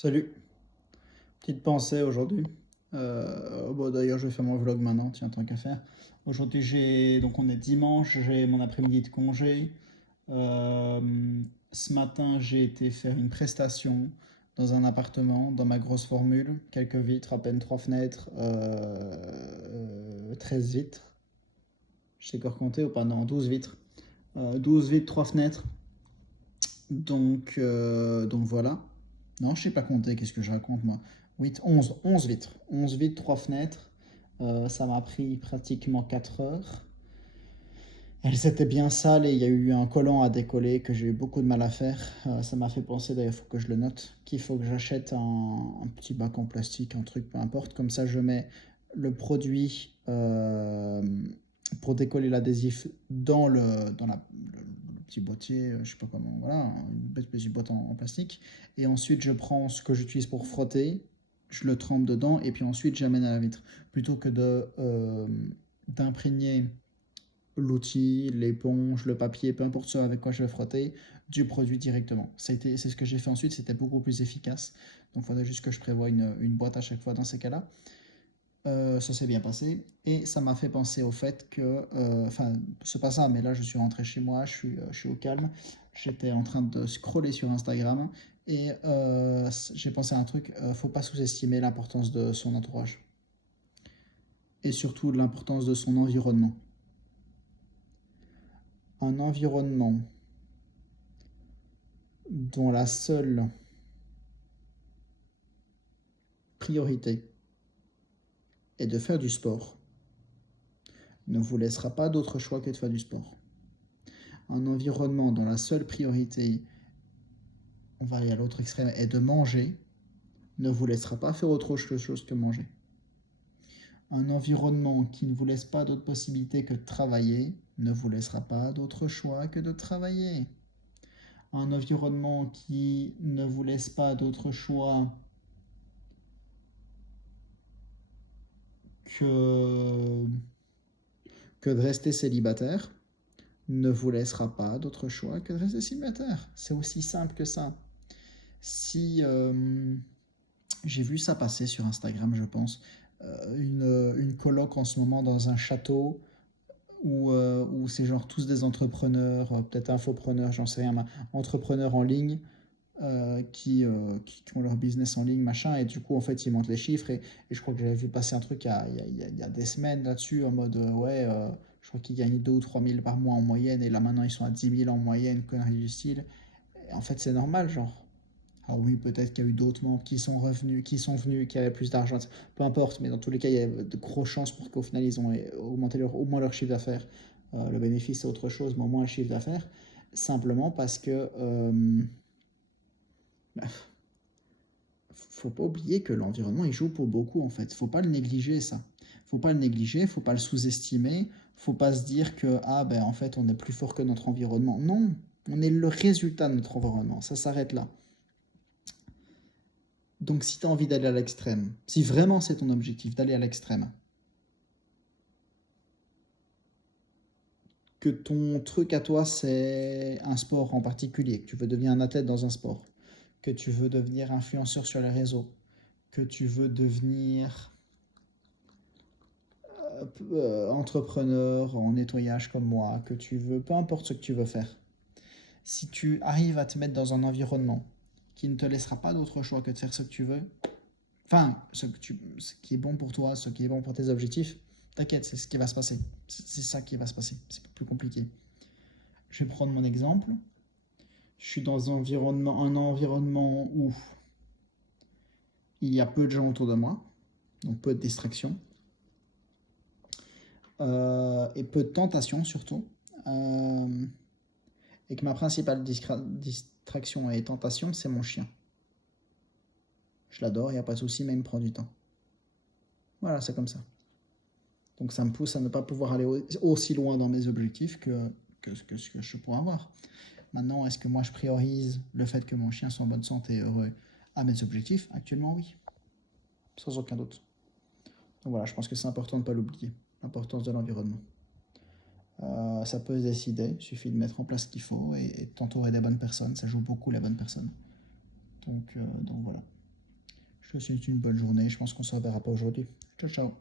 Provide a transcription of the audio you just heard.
Salut, petite pensée aujourd'hui. Bon, d'ailleurs, je vais faire mon vlog maintenant, tiens, tant qu'à faire. Aujourd'hui, donc on est dimanche, j'ai mon après-midi de congé. Euh, Ce matin, j'ai été faire une prestation dans un appartement, dans ma grosse formule. Quelques vitres, à peine 3 fenêtres, 13 vitres. Je sais encore compter ou pas? Non, 12 vitres. 12 vitres, 3 fenêtres. Donc voilà. Non, je sais pas compter, qu'est-ce que je raconte moi? 8, 11 vitres. 11 vitres, 3 fenêtres. Ça m'a pris pratiquement 4 heures. Elles étaient bien sales et il y a eu un collant à décoller que j'ai eu beaucoup de mal à faire. Ça m'a fait penser, d'ailleurs, il faut que je le note, qu'il faut que j'achète un petit bac en plastique, un truc, peu importe. Comme ça, je mets le produit pour décoller l'adhésif dans le petit boîtier, je sais pas comment, voilà, une petite boîte en plastique. Et ensuite, je prends ce que j'utilise pour frotter, je le trempe dedans et puis ensuite, j'amène à la vitre. Plutôt que d'imprégner l'outil, l'éponge, le papier, peu importe ce avec quoi je vais frotter, du produit directement. C'est ce que j'ai fait ensuite, c'était beaucoup plus efficace. Donc il faudrait juste que je prévoie une boîte à chaque fois dans ces cas-là. Ça s'est bien passé et ça m'a fait penser au fait que, enfin, c'est pas ça, mais là je suis rentré chez moi, je suis au calme, j'étais en train de scroller sur Instagram et j'ai pensé à un truc, faut pas sous-estimer l'importance de son entourage et surtout l'importance de son environnement. Un environnement dont la seule priorité est de faire du sport ne vous laissera pas d'autre choix que de faire du sport. Un environnement dont la seule priorité, on va aller à l'autre extrême, est de manger, ne vous laissera pas faire autre chose que manger. Un environnement qui ne vous laisse pas d'autre possibilité que de travailler, ne vous laissera pas d'autre choix que de travailler. Un environnement qui ne vous laisse pas d'autre choix que, que de rester célibataire, ne vous laissera pas d'autre choix que de rester célibataire. C'est aussi simple que ça. Si j'ai vu ça passer sur Instagram, je pense, une coloc en ce moment dans un château où c'est genre tous des entrepreneurs, peut-être infopreneurs, j'en sais rien, entrepreneurs en ligne qui ont leur business en ligne, machin, et du coup, en fait, ils montent les chiffres. Et je crois que j'avais vu passer un truc il y a des semaines là-dessus, en mode, ouais, je crois qu'ils gagnent 2 ou 3 000 par mois en moyenne, et là maintenant, ils sont à 10 000 en moyenne, connerie du style. Et en fait, c'est normal, genre. Alors oui, peut-être qu'il y a eu d'autres membres qui sont revenus, qui sont venus, qui avaient plus d'argent, peu importe, mais dans tous les cas, il y a de grosses chances pour qu'au final, ils ont augmenté au moins leur chiffre d'affaires. Le bénéfice, c'est autre chose, mais au moins le chiffre d'affaires. Simplement parce que bah, faut pas oublier que l'environnement, il joue pour beaucoup, en fait. Faut pas le négliger, ça. Faut pas le négliger, faut pas le sous-estimer. Faut pas se dire que, ah ben en fait, on est plus fort que notre environnement. Non, on est le résultat de notre environnement. Ça s'arrête là. Donc si tu as envie d'aller à l'extrême, si vraiment c'est ton objectif d'aller à l'extrême, que ton truc à toi c'est un sport en particulier, que tu veux devenir un athlète dans un sport, que tu veux devenir influenceur sur les réseaux, que tu veux devenir entrepreneur en nettoyage comme moi, que tu veux, peu importe ce que tu veux faire, si tu arrives à te mettre dans un environnement qui ne te laissera pas d'autre choix que de faire ce que tu veux, enfin, ce qui est bon pour toi, ce qui est bon pour tes objectifs, t'inquiète, c'est ce qui va se passer. C'est ça qui va se passer. C'est pas plus compliqué. Je vais prendre mon exemple. Je suis dans un environnement où il y a peu de gens autour de moi, donc peu de distractions, et peu de tentations surtout. Et que ma principale distraction et tentation, c'est mon chien. Je l'adore, il n'y a pas de souci, mais il me prend du temps. Voilà, c'est comme ça. Donc ça me pousse à ne pas pouvoir aller aussi loin dans mes objectifs que ce que je pourrais avoir. Maintenant, est-ce que moi je priorise le fait que mon chien soit en bonne santé et heureux à mes objectifs? Actuellement, oui. Sans aucun doute. Donc voilà, je pense que c'est important de ne pas l'oublier. L'importance de l'environnement. Ça peut se décider, il suffit de mettre en place ce qu'il faut et de t'entourer des bonnes personnes. Ça joue beaucoup les bonnes personnes. Donc voilà. Je vous souhaite une bonne journée. Je pense qu'on ne se reverra pas aujourd'hui. Ciao, ciao.